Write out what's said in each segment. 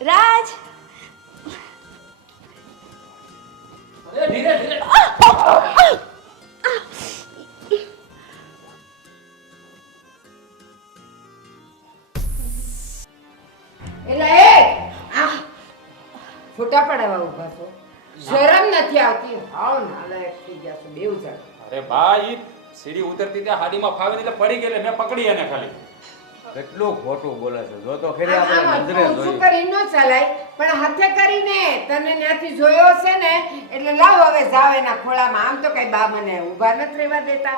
રાજ અરે ધીરે ધીરે એલા એ આ ફોટા પડાવવા ઊભા છો શરમ નથી આવતી હાવ નાલાયક થઈ ગયા છો બેવ જણ અરે ભાઈ સીડી ઉતરતી ત્યાં હાડીમાં ફાવીને એટલે પડી ગયેલે મેં પકડી એને ખાલી કેટલું ખોટું બોલે છે જો તો ખરી આમ આપણે નજરે ઊંચું જોયું કરી ન ચાલાય પણ હાથે કરીને તને ત્યાંથી જોયો છે ને એટલે લાવ હવે જાવ એના ખોળામાં આમ તો કઈ બા મને ઊભા નથી રહેવા દેતા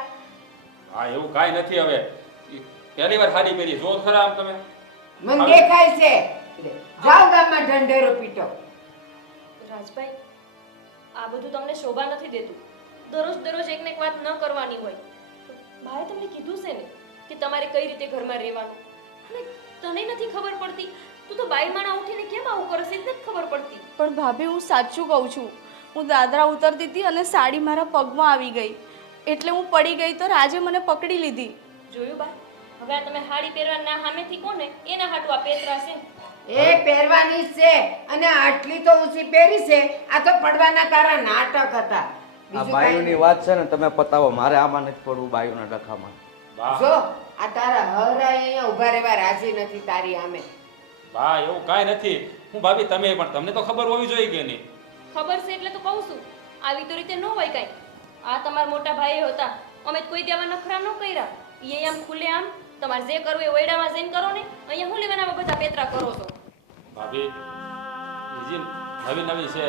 હા એવું કાંઈ નથી હવે ઈ પહેલી વાર હાડી પહેરી જો ખરા આમ તમે મને દેખાય છે જાવ ગામમાં ઢંઢેરો પીટો રાજભાઈ આ બધું તમને શોભા નથી દેતું દરરોજ દરરોજ એકને એક વાત ન કરવાની હોય ભાઈ તમને કીધું છે ને કે તમારે કઈ રીતે ઘરમાં રહેવાનું અને તને નથી ખબર પડતી તું તો બાઈ માણા ઉઠીને કેમ આવું કરે છે નથી ખબર પડતી પણ ભાભી હું સાચું કહું છું હું દાદરા ઉતરતી હતી અને સાડી મારા પગમાં આવી ગઈ એટલે હું પડી ગઈ તો રાજે મને પકડી લીધી જોયું બા હવે આ તમે હાડી પહેરવા ના સામેથી કોને એના હાટુ આ પેતરા છે એ પહેરવાની જ છે અને આટલી તો ઊંચી પહેરી છે આ તો પડવાના તારા નાટક હતા આ બીજું બાયુની કાંઈ વાત છે ને તમે પતાવો મારે આમાં નથી પડવું બાયુના ડખામાં બા જો આ તારા હરાય અહીંયા ઊભા રહેવા રાજી નથી તારી સામે બા એવું કાંઈ નથી હું ભાભી તમે પણ તમને તો ખબર હોવી જોઈએ કે નહીં ખબર છે એટલે તો કહું છું આવી તો રીતે ન હોય કાંઈ આ તમારા મોટા ભાઈ હતા અમે તો કોઈ દેવા નખરા ન કર્યા એ આમ ખુલે આમ તમારે જે કરવું એ ઓયડામાં જઈને કરો ને અહીંયા હું લેવાના બધા પેતરા કરો છો ભાભી બીજી નવી નવી છે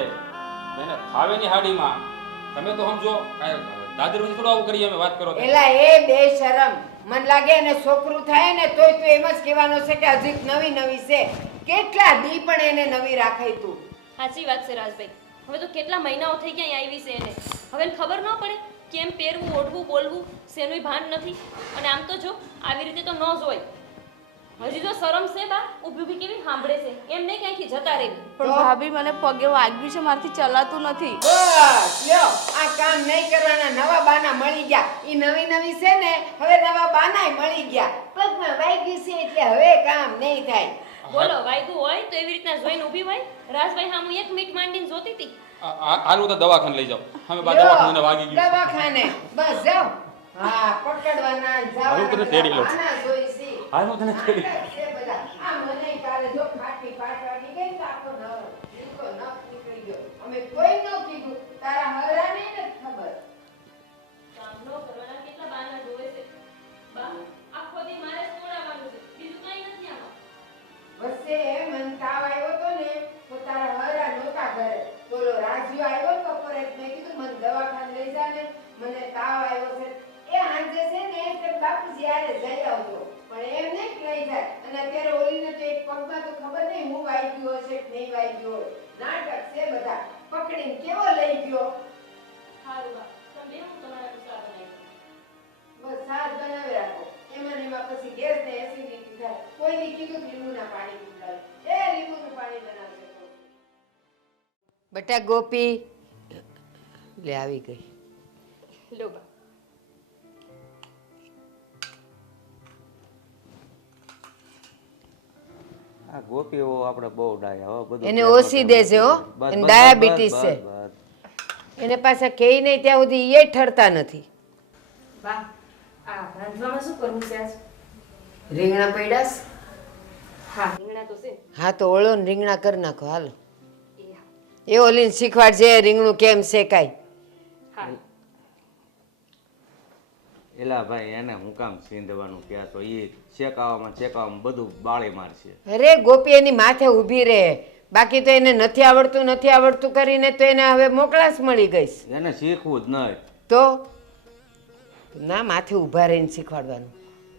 એને ફાવેની હાડીમાં તમે તો સમજો દાદર થોડું આવું કરીએ અમે વાત કરો તો. એલા એ બે શરમ મન લાગે ને છોકરું થાય ને તોય તું એમ જ કહેવાનો છે કે હજી નવી નવી છે કેટલા દી પણ એને નવી રાખાય તું સાચી વાત છે રાજભાઈ હવે તો કેટલા મહિનાઓ થઈ ગયા અહીં આવી છે એને હવે એને ખબર ન પડે કેમ પહેરવું ઓઢવું બોલવું શેનુંય ભાન નથી અને આમ તો જો આવી રીતે તો ન જ હોય હજી જો શરમ છે બા ઊભી ઊભી કેવી સાંભળે છે એમ નહીં ક્યાંયથી જતા રહેવું પણ ભાભી મને પગે વાગ્યું છે મારાથી ચલાતું નથી બસ લ્યો આ કામ નહીં કરવાના નવા બાના મળી ગયા ઈ નવી નવી છે ને હવે નવા બાનાય મળી ગયા પગમાં વાગ્યું છે એટલે હવે કામ નહીં થાય બોલો વાયગું હોય તો એવી રીતના જોઈને ઊભી હોય રાજભાઈ હા હું એક મિનિટ માંડીને જોતી હતી આનું તો દવાખાને લઈ જાઓ અમે બા લ્યો, દવાખાને વાગી ગયું છે. દવાખાને બસ જાઓ હા પકડવાના હું તને તેડી લઉં. જવાના જોઈશી. હાલ હું તને તેડી લઉં. છે બધા. આ મને કાલે જો ખાટી પાટ વાગી ગઈ તો આખો જીવતો નખ નીકળી ગયો અમે કોઈ ન કીધું તારા હરાને નથી ખબર કામ ન કરવાના કેટલા બહાના જોવે છે બા આખો દી મારે જ તોડાવવાનું છે બીજું કાંઈ નથી આમાં વચ્ચે મન તાવ આવ્યો તો ને તો તારા હરા નહોતા ઘરે બોલો રાજ્યો આવ્યો ને બપોરે મેં કીધું મને દવાખાને લઈ જા ને મને તાવ આવ્યો છે એ હાંજે છે ને તે બાપુજી હારે જઈ આવજો પણ એમ નહીં કે લઈ જાય અને અત્યારે ઓલીને તો એક પગમાં તો ખબર નહીં હું વાગ્યું હશે કે નહીં વાગ્યું હોય નાટક છે બધા પકડીને કેવો લઈ ગયો સારું બા તમે હું તમારા ગુસ્સા બનાવી બસ સાત બનાવી રાખો એમાં ને એમાં પછી ગેસ ને એસિડિટી થાય કોઈને કીધું કે લીંબુના પાણી પીવડાવે એ લીંબુનું પાણી બનાવશે તો બટા ગોપી લે આવી ગઈ લો બા આ ગોપીઓ આપણે બહુ ડાયા હો બધું એને ઓછી દેજે હો બસ, એને બસ, ડાયાબિટીસ બસ, છે બસ. એને પાછા કેઈ નહીં ત્યાં સુધી એ ઠરતા નથી બા આ રાંધવામાં શું કરવું છે આજ રીંગણા પડ્યાસ હા રીંગણા તો છે હા તો ઓળો ને રીંગણા કરી નાખો હાલો એ હા એ ઓલીને શીખવાડજે રીંગણું કેમ શેકાય હા એલા ભાઈ એને હું કામ સીંધવાનું ક્યાં તો એ ચેકાવામાં બધું બાળી મારશે અરે ગોપી એની માથે ઊભી રહે બાકી તો એને નથી આવડતું કરીને તો એને હવે મોકળાશ મળી ગઈ છે. એને શીખવું જ નહીં તો ના માથે ઊભા રહીને શીખવાડવાનું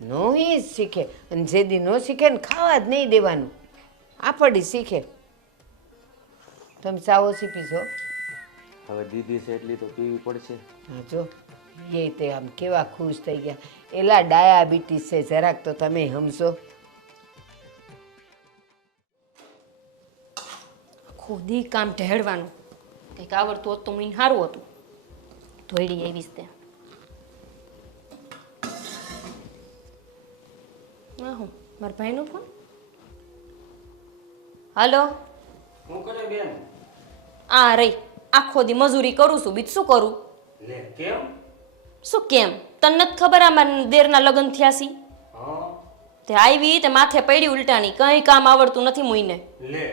નો જ શીખે અને જે દી નો શીખે ને ખાવા જ નહીં દેવાનું આપડી શીખે તમે ચાવો શીપીશો હવે દીદી છે એટલી તો પીવી પડશે હા જો એ તે આમ કેવા ખુશ થઈ ગયા એલા ડાયાબિટીસ છે જરાક તો તમે સમજો ખુદી કામ ઢેળવાનું કંઈક આવડતું હોત તો મને સારું હતું ધોઈડી આવીશ તે હા હું મારા ભાઈનો ફોન હાલો. હું કરે બેન? આ રહી આખો દી મજૂરી કરું છું, બીજું શું કરું? લે કેમ? શું કેમ? તને નથી ખબર આમાં દેરના લગ્ન થયા સી? હા તે આવી તે માથે પડી ઉલટાની, કંઈ કામ આવડતું નથી મુઈને. લે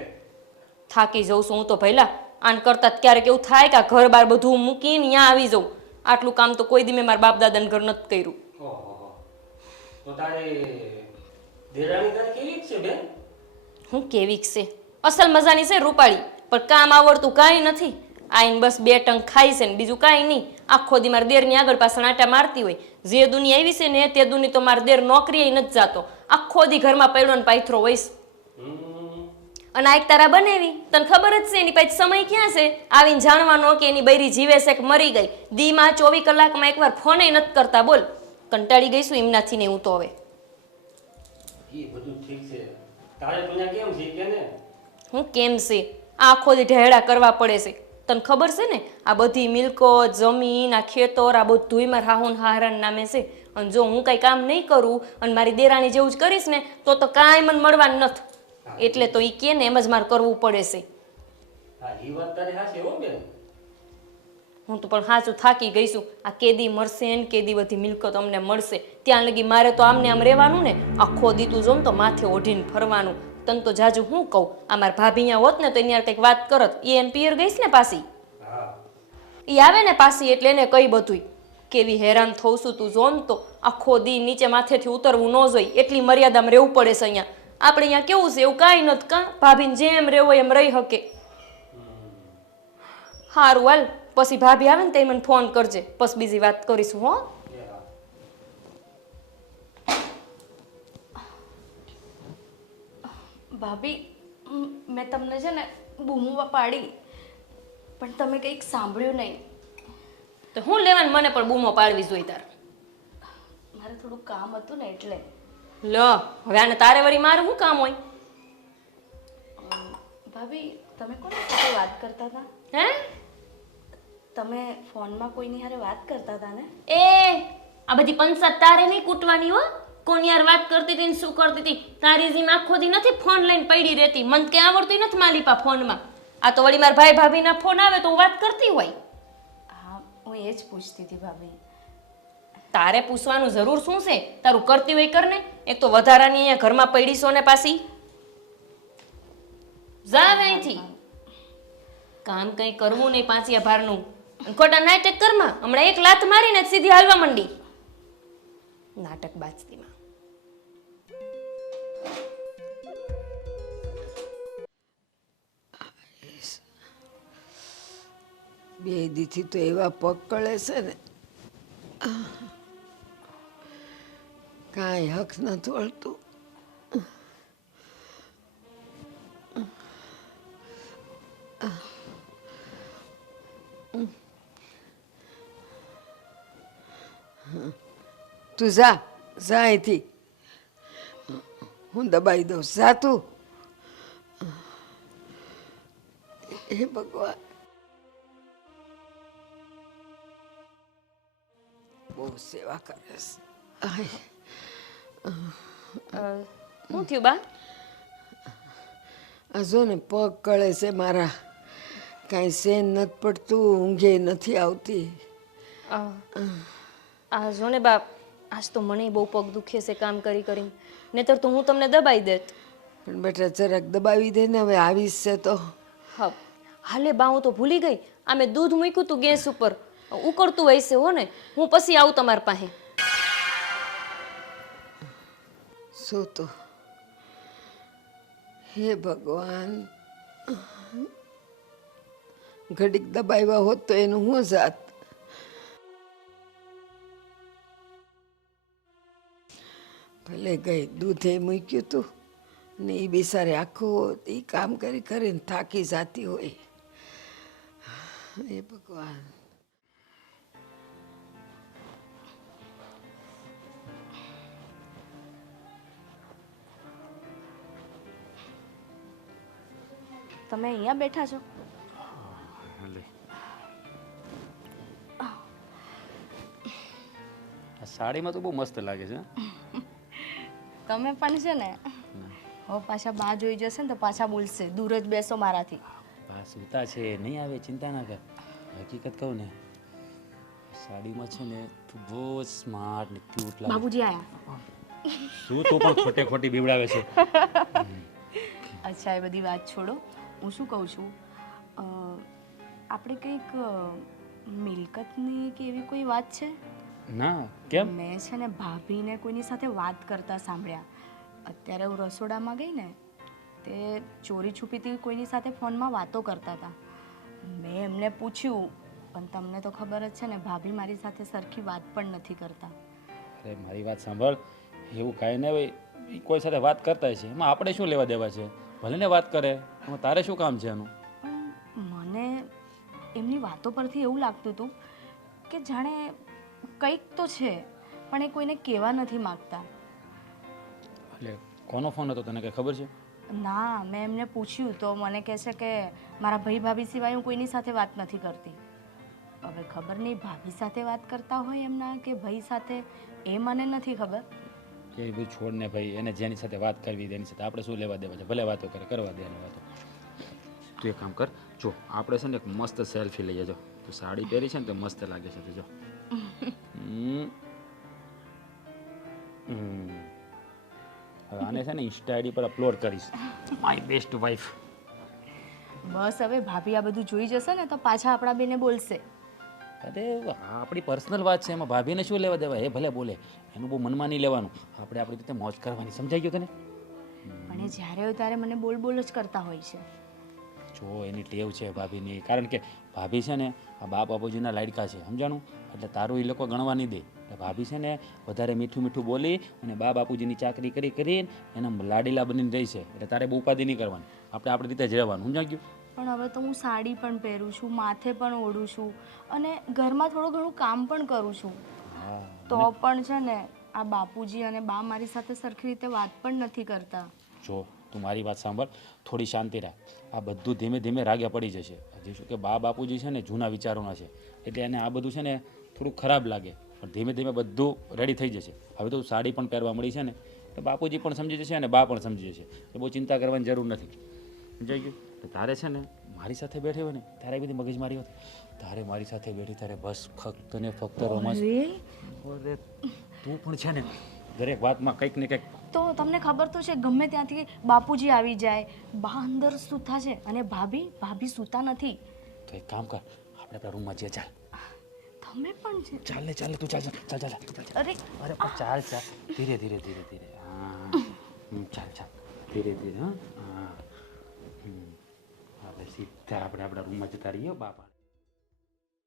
થાકી જઉં છું હું તો ભઈલા. આન કરતા જ ક્યારેક એવું થાય કે આ ઘર બાર બધું મૂકીને ત્યાં આવી જાઉં. આટલું કામ તો કોઈ દી મેં મારા બાપ દાદાને ઘર નથી કર્યું. ઓહો તો તારી દેરાણી તારી કેવી છે બેન? હું કેવીક છે, અસલ મજાની છે રૂપાળી, પણ કામ આવડતું કાંઈ નથી. આઈને બસ 2 ટંક ખાઈ છે ને બીજું કાંઈ નહીં. આખો દી મારા દેરની આગળ પાછળ આટા મારતી હોય. જે દુની આવી છે ને તે દુની તો મારા દેર નોકરીએ નથી જાતો. આખો દી ઘરમાં પડ્યો ને પાથરો હોઈશ. અને આ એક તારા બનાવી તને ખબર જ છે એની પાસે સમય ક્યાં છે આવીને જાણવાનો કે એની બૈરી જીવે છે કે મરી ગઈ. દીમાં 24 કલાકમાં એકવાર ફોને નથી કરતા. બોલ, કંટાળી ગઈ છું એમનાથી ને હું તો હવે. એ બધું ઠીક છે, તારે તું કેમ છે કે ને? હું કેમ છે આ આખો દી ઢહેડા કરવા પડે છે. તને ખબર છે ને આ બધી મિલકો જમીન આ ખેતર આ બધુંય મારા હાહુન હારાના નામે છે. અને જો હું કઈ કામ નહીં કરું અને મારી દેરાણી જેવું જ કરીશ ને તો કાંઈ મને મળવાનું નથી. એટલે તો ઈ કે ને એમ જ મારે કરવું પડે છે. હા ઈ વાત તારી હાચી હો બેન. હું તો પણ સાચું થાકી ગઈ છું. આ કેદી મળશે ને કેદી બધી મિલકત અમને મળશે ત્યાં લગી મારે તો આમને આમ રહેવાનું ને. આખો દી તું જો ને તો માથે ઓઢીને ફરવાનું. તને તો જાજુ હું કહું, આ મારા ભાભી અહીંયા હોત ને તો એની કંઈક વાત કરત. એ એમ પિયર ગઈશ ને પાછી, એ આવે ને પાછી એટલે એને કઈ બધું કેવી હેરાન થઉં છું તું જો ને તો. આખો દી નીચે માથેથી ઉતરવું ન જોઈ એટલી મર્યાદામાં રહેવું પડે છે અહીંયા. આપણે અહીંયા કેવું છે એવું કાંઈ નથી કાં, ભાભીને જેમ રહેવું હોય એમ રહી શકે. હારું હાલ, પછી ભાભી આવે ને તે મને ફોન કરજે, પછી બીજી વાત કરીશું હો. ભાભી મેં તમને છે ને બૂમો પાડી પણ તમે કંઈક સાંભળ્યું નહીં. તો હું લેવાનું મને પણ બૂમો પાડવી જોઈ તાર. મારે થોડું કામ હતું ને એટલે. લ હવે આને તારે વળી મારું શું કામ હોય? ભાભી તમે કોની સાથે વાત કરતા હતા? હે? તમે ફોનમાં કોઈની હારે વાત કરતા હતા ને? એ આ બધી પંચાત તારે નહીં કૂટવાની હો. કોની યાર વાત કરતી હતી ને શું કરતી હતી? તારી જેમ આખો દી નથી ફોન લઈને પડી રહેતી. મને કે આવડતું નથી માલીપા ફોનમાં. આ તો વળી મારા ભાઈ ભાભીના ફોન આવે તો હું વાત કરતી હોય. હા હું એ જ પૂછતી હતી ભાભી. તારે પૂછવાનું જરૂર શું છે? તારું કરતી હોય કર ને. એક તો વધારાની અહીંયા ઘરમાં પડીશો ને પાછી જા અહીંથી. કામ કઈ કરવું નહીં પાછી આ ભારનું. ખોટા નાટક કરમાં હમણાં એક લાત મારીને સીધી હાલવા માંડી. નાટક બાજતીમાં. બે દીથી તો એવા પગ કળે છે ને કાંઈ હક નથી વળતું. તું જા જા અહીંથી, હું દબાઈ દઉં. જા તું. હે ભગવાન, બહુ સેવા કરે છે. શું થયું બા? આ જો ને પગ કળે છે મારા, કાંઈ સેન નથી પડતું, ઊંઘે નથી આવતી. આ જો ને બાપ, આજ તો મને બહુ પગ દુખે છે કામ કરી કરીને. નહીતર તો હું તમને દબાઈ દેત. પણ બેટા જરાક દબાવી દે ને, હવે આવીશ છે તો. હા હાલે બા, હું તો ભૂલી ગઈ. આ મેં દૂધ મૂક્યું તું ગેસ ઉપર, ઉકળતું હશે હો ને. હું પછી આવું તમારી પાસે. શું તો હે ભગવાન, ઘડીક દબાવ્યા હોત તો એનું હું જાત. ભલે ગઈ, દૂધે મૂક્યું તું ને એ બિચારે આખું એ કામ કરી કરીને થાકી જાતી હોય. હે ભગવાન. તમે અહીંયા બેઠા છો? આ સાડીમાં તો બહુ મસ્ત લાગે છે. તમે પણ છે ને. હવે પાછા બા જોઈ જશે ને તો પાછા બોલશે દૂર જ બેસો મારાથી. બા સૂતા છે નહીં આવે ચિંતા ના કર. હકીકત કહું ને સાડીમાં છે ને તું બહુ સ્માર્ટ ને ક્યુટ લાગે. બાબુજી આયા. શું તું પણ ખોટે ખોટી બીવડાવે છે. અચ્છા એ બધી વાત છોડો. હું શું કહું છું આપણે કંઈક મિલકતની કે એવી કોઈ વાત છે? ના કેમ? મેં છે ને ભાભીને કોઈની સાથે વાત કરતા સાંભળ્યા. અત્યારે હું રસોડામાં ગઈ ને તે ચોરી છુપીથી કોઈની સાથે ફોનમાં વાતો કરતા હતા. મેં એમને પૂછ્યું પણ તમને તો ખબર જ છે ને ભાભી મારી સાથે સરખી વાત પણ નથી કરતા. અરે મારી વાત સાંભળ, એવું કાંઈ નહીં હોય. ઈ કોઈ સાથે વાત કરતા છે એમાં આપણે શું લેવા દેવા છે? ભલે ને વાત કરે, એમાં તારે શું કામ છે એનું? પણ મને એમની વાતો પરથી એવું લાગતું હતું કે જાણે કંઈક તો છે પણ એ કોઈને કહેવા નથી માગતા. એટલે કોનો ફોન હતો તને કંઈ ખબર છે? ના મેં એમને પૂછ્યું તો મને કહે છે કે મારા ભાઈ ભાભી સિવાય હું કોઈની સાથે વાત નથી કરતી. હવે ખબર નહીં ભાભી સાથે વાત કરતા હોય એમના કે ભાઈ સાથે, એ મને નથી ખબર. એ બધું છોડ ને ભાઈ, એને જેની સાથે વાત કરવી તેની સાથે આપણે શું લેવા દેવા છે? ભલે વાતો કરે, કરવા દે એને વાતો. તું એક કામ કર, જો આપણે છે ને એક મસ્ત સેલ્ફી લઈએ. જો તું સાડી પહેરી છે ને તો મસ્ત લાગે છે. તું જો હવે આને છે ને ઇન્સ્ટા આઈડી પર અપલોડ કરીશ. My best wife. બસ હવે ભાભી આ બધું જોઈ જશે ને તો પાછા આપણા બેને બોલશે. અરે આ આપણી પર્સનલ વાત છે, એમાં ભાભીને શું લેવા દેવા? એ ભલે બોલે, એનું બહુ મનમાં નહીં લેવાનું. આપણે આપણી રીતે મોજ કરવાની. સમજાઈ ગયું તને? પણ એ જ્યારે હોય ત્યારે મને બોલ બોલ જ કરતા હોય છે. જો એની ટેવ છે ભાભીની, કારણ કે ભાભી છે ને આ બા બાપુજીના લાડકા છે, સમજાણું? એટલે તારું એ લોકો ગણવા નહીં દે. એટલે ભાભી છે ને વધારે મીઠું મીઠું બોલી અને બા બાપુજીની ચાકરી કરી કરીને એના લાડીલા બનીને રહી છે. એટલે તારે બહુ ઉપાધિ નહીં કરવાની. આપણે આપણી રીતે જ રહેવાનું. સમજાઈ ગયું? પણ હવે તો હું સાડી પણ પહેરું છું, માથે પણ ઓઢું છું અને ઘરમાં થોડું ઘણું કામ પણ કરું છું. તો પણ છે ને આ બાપુજી અને બા મારી સાથે સરખી રીતે વાત પણ નથી કરતા. જો તું મારી વાત સાંભળ, થોડી શાંતિ રાખ. આ બધું ધીમે ધીમે રાગે પડી જશે. હજી શું કે બા બાપુજી છે ને જૂના વિચારોના છે, એટલે એને આ બધું છે ને થોડું ખરાબ લાગે, પણ ધીમે ધીમે બધું રેડી થઈ જશે. હવે તો સાડી પણ પહેરવા મળી છે ને તો બાપુજી પણ સમજી જશે અને બા પણ સમજી જશે. તો બહુ ચિંતા કરવાની જરૂર નથી. સમજાઈ ગયું? તો તારે છે ને મારી સાથે બેઠી હોય ને તારે બધી મગજમારી હોત. તારે મારી સાથે બેઠી તારે બસ ફક્ત ને ફક્ત રોમાંસ. અરે તું પણ છે ને દરેક વાતમાં કંઈક ને કંઈક. તો તમને ખબર તો છે ગમે ત્યાંથી બાપુજી આવી જાય, બા અંદર સૂતા છે અને ભાભી સૂતા નથી. તો એક કામ કર, આપણે આપણા રૂમમાં જઈએ. ચાલ તમે પણ છે. ચાલ ને, ચાલ તું ચાલ ચાલ ચાલ ચાલ. અરે અરે પણ ચાલ ચાલ, ધીરે ધીરે ધીરે ધીરે. હા ચાલ ચાલ ધીરે ધીરે. હા આપણે સીધા આપણે આપણા રૂમમાં જતા રહીએ બાપા.